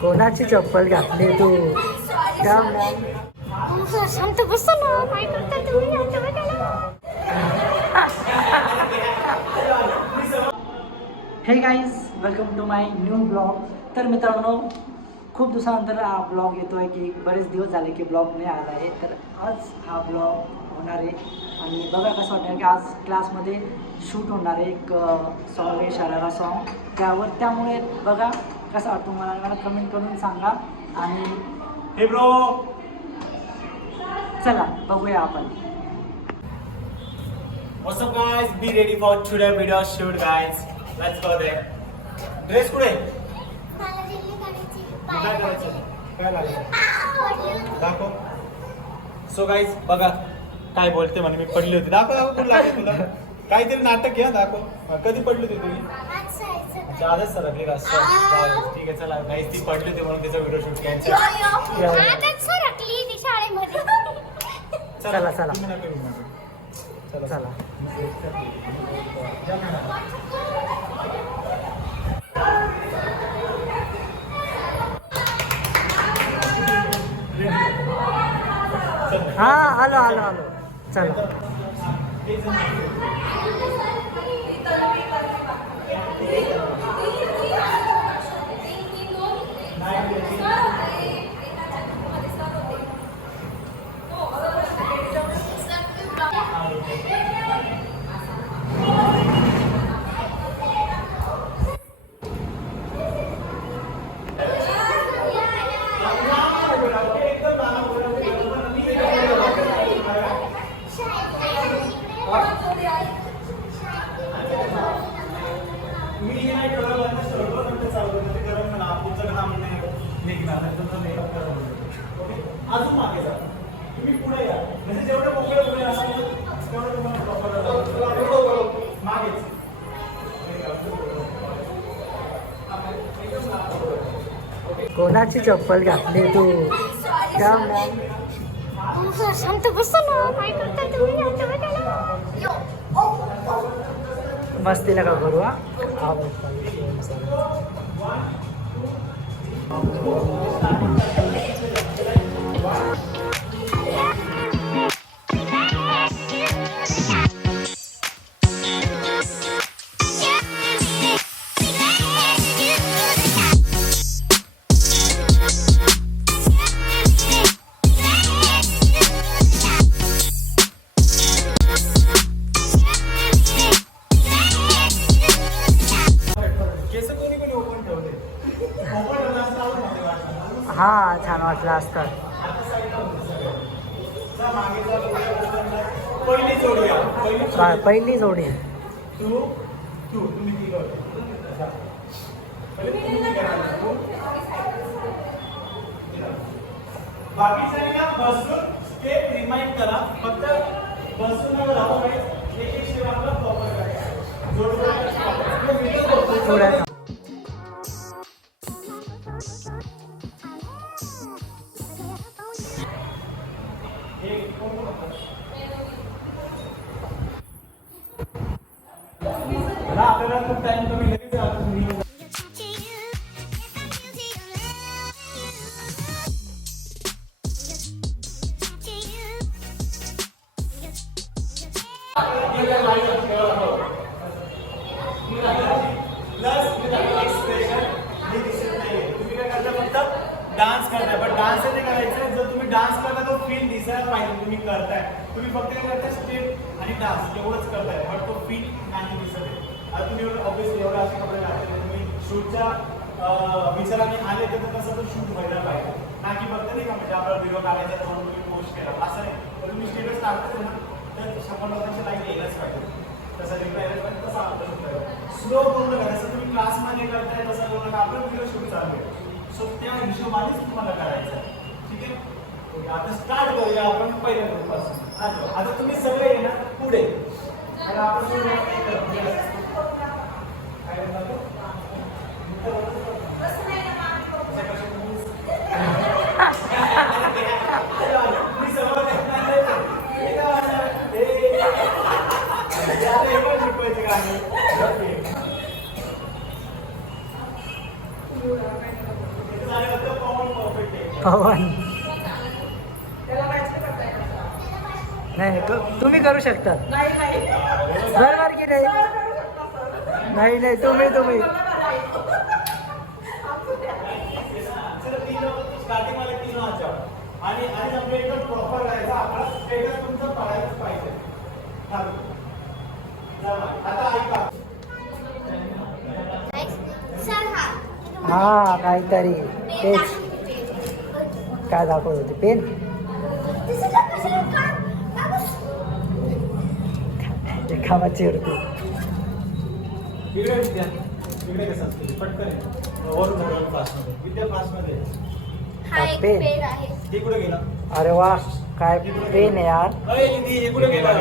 कोणाची चप्पल घातली तू? शांत बसा ना, काय करताय तुम्ही आमच्या बघायला? Hey guys, welcome to my new blog. तर मित्रांनो, खूप दिवसानंतर हा ब्लॉग येतो आहे की बरेच दिवस झाले की ब्लॉग नाही आला आहे. तर आज हा ब्लॉग होणार आहे आणि बघा कसं वाटतं की आज क्लासमध्ये शूट होणार आहे एक सॉन्ग आहे, शरारा सॉन्ग. त्यामुळे बघा कसं वाटतं मला कमेंट करून सांगा. आणि हे ब्रो, चला बघूया आपण. What's up guys? Be ready for today video shoot guys. Let's go there. Dress कुठे? मला दिल्ली काढायची. काय करायचं? काय लागेल? दाखव. सो गाईज बघा काय बोलते म्हणे मी पडली होती. दाखव कुठं लागले तुला? काहीतरी नाटक घ्या, दाखव. कधी पडली होती तुम्ही? आजच सरकली का? ठीक आहे चला गाईज, ती पडली होती म्हणून तिचा व्हिडिओ शूट कॅन्सल. आजच सरकली ती शाळेमध्ये. चला चला तुम्ही नका येऊ नका. चला चला. हा आलो आलो आलो. चला अजून मागे जा, तुम्ही पुढे या, म्हणजे जेवढे मोकळे उभे असाल तेवढं तुम्हाला मागेच. कोणाची चप्पल घातली तू? शांत बसा ना, काय करताय तुम्ही आमच्या बघायला? मस्तीला का करू? हा हा छान वाटलं असतं. पहिली जोडी या, पहिली जोडी. तुम्ही ती जोडी. बाकीच्यांना बसून स्टेप रिमाइंड करा, फक्त बसून नका राहू. एक एक स्टेप आपला प्रॉपर करायचा. थोड्या आपल्याला खूप टाइम कमी लगेच तुम्ही डान्स करताय, पण डान्स नाही करायचं. जर तुम्ही डान्स करताय तो फील दिसायला पाहिजे तुम्ही करताय. तुम्ही फक्त काय करताय, स्टेप आणि डान्स एवढंच करताय, पण तो फील नाही दिसत आहे. आता तुम्ही ऑब्विसली एवढे असे कपडे घातले, तुम्ही शूटच्या विचाराने आले तर तसं तो शूट व्हायला पाहिजे ना, की फक्त नाही का म्हणजे आपला व्हिडिओ काढायचा तो तुम्ही पोस्ट केला असं नाही. तर तुम्ही स्टेटस टाकताय ना, तर 100 लोकांची लाईक यायलाच पाहिजे. तसं रिप्लाय यायला पाहिजे, तसं आपलं शूट करायचं. स्लो करून नका, जसं तुम्ही क्लासमध्ये करताय तसं करू नका. आपलं व्हिडिओ शूट चालू आहे, सो त्या हिशोबानेच तुम्हाला करायचं आहे. ठीक आहे, आता स्टार्ट करूया आपण पहिल्या ग्रुपपासून. आता तुम्ही सगळे ये ना पुढे, आणि आपण पवन नाही तुम्ही करू शकता बरोबर की नाही नाही नाही तुम्ही स्टार्टिंग मध्ये 3 वाजता आणि आपलं एकदम प्रॉपर राहायचं आपला स्टेटस तुमचं पडायलाच पाहिजे. आता ऐका हा काहीतरी तेच काय दाखवत होते पेन कामाची वरती इकडे कसं असतं पटकन वरून क्लासमध्ये विद्या क्लासमध्ये पेन ते कुठे गेला अरे वा काय पेन आहे यार कुठे गेला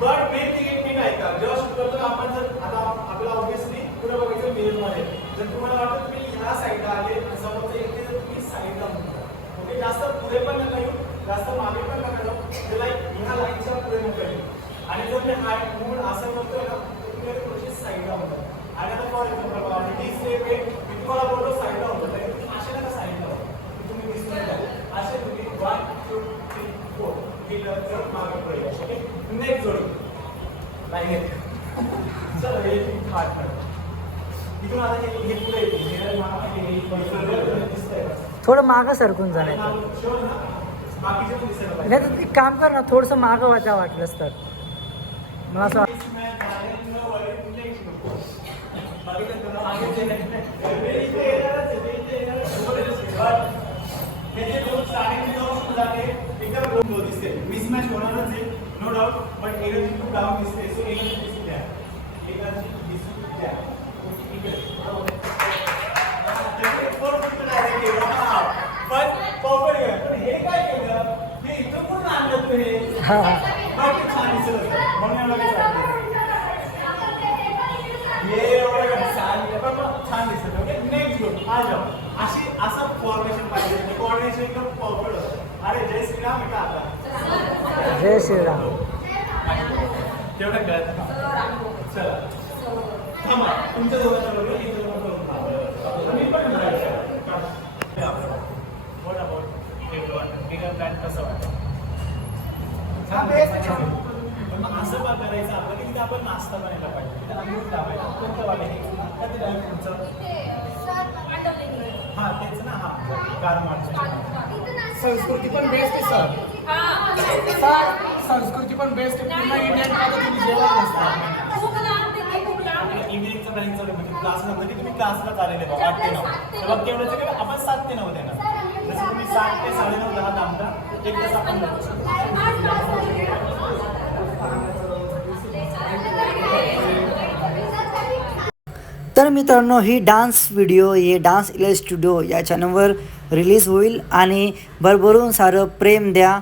बट मेन थिंग आहे का जेव्हा शूट करतो आपण जर आता आपला ऑब्विसली पुढे बघायचं मिररमध्ये जर तुम्हाला वाटतं तुम्ही ह्या साईडला आले समोरचं इथे जर तुम्ही साईडला म्हणता ओके जास्त पुढे पण नका येऊ जास्त मागे पण नका जाऊ लाईक ह्या लाईनच्या पुढे नका येऊ आणि जर मी हाय मूड असं करतोय ना तुम्ही थोडीशी साईडला होतात आणि आता फॉर एक्झाम्पल ही स्टेप आहे मी तुम्हाला बोलतो साईडला होतं तर तुम्ही असे नका साईडला होतं तुम्ही दिसून द्या असे तुम्ही 1 2 3 4 ही जर मागे पुढे ओके नेक्स्ट जोडी लाईन चल हे खाट कर इथून आता हे पुढे मिरर मागे हे पडलं दिसतंय थोडं मागं सरकून जाणार शोर ना बाकीचे पण दिसत पाहिजे नाही तर एक काम कर ना थोडंसं मागं वाचा वाटलंच तर मला असं मिसमॅच होणारच आहे no doubt but energy down दिसते सो एनर्जी दिसू द्या एनर्जी दिसू द्या पण हे काय केलं हे इथं कोण आणलं तू हे छान दिसत होतं म्हणून छान दिसत ओके नेक्स्ट ग्रुप आ जाओ अशी असं फॉर्मेशन पाहिजे कोऑर्डिनेशन एकदम परफेक्ट होतं अरे जय श्रीराम आहे का आता जय श्रीराम तेवढं कळत चला थांबा तुमच्या दोघांच्या बरोबर मी पण what about everyone bigger plan कसं वाटतं पण असं पण करायचं आपण की तिथे आपण नाश्ता बनायला पाहिजे तिथे अमृत लावायला कोणतं वाटेल कधी लावेल तुमचं हां तेच ना हां कार मार्च संस्कृती पण बेस्ट आहे सर संस्कृती पण बेस्ट आहे पूर्ण इंडियन तुम्ही जेवण नसता इव्हिनिंगचं प्लॅनिंग चालू म्हणजे क्लासला म्हणजे तुम्ही क्लासला चाललेले बघा 8 ते 9 तर मग तेवढंच की आपण 7 ते 9 देणार जसं तुम्ही 7 ते 9:30 10 थांबता एक तास आपण तर मित्रांनो ही डान्स व्हिडिओ हे डान्स इले स्टुडिओ या चॅनलवर रिलीज होईल आणि भरभरून सारं प्रेम द्या.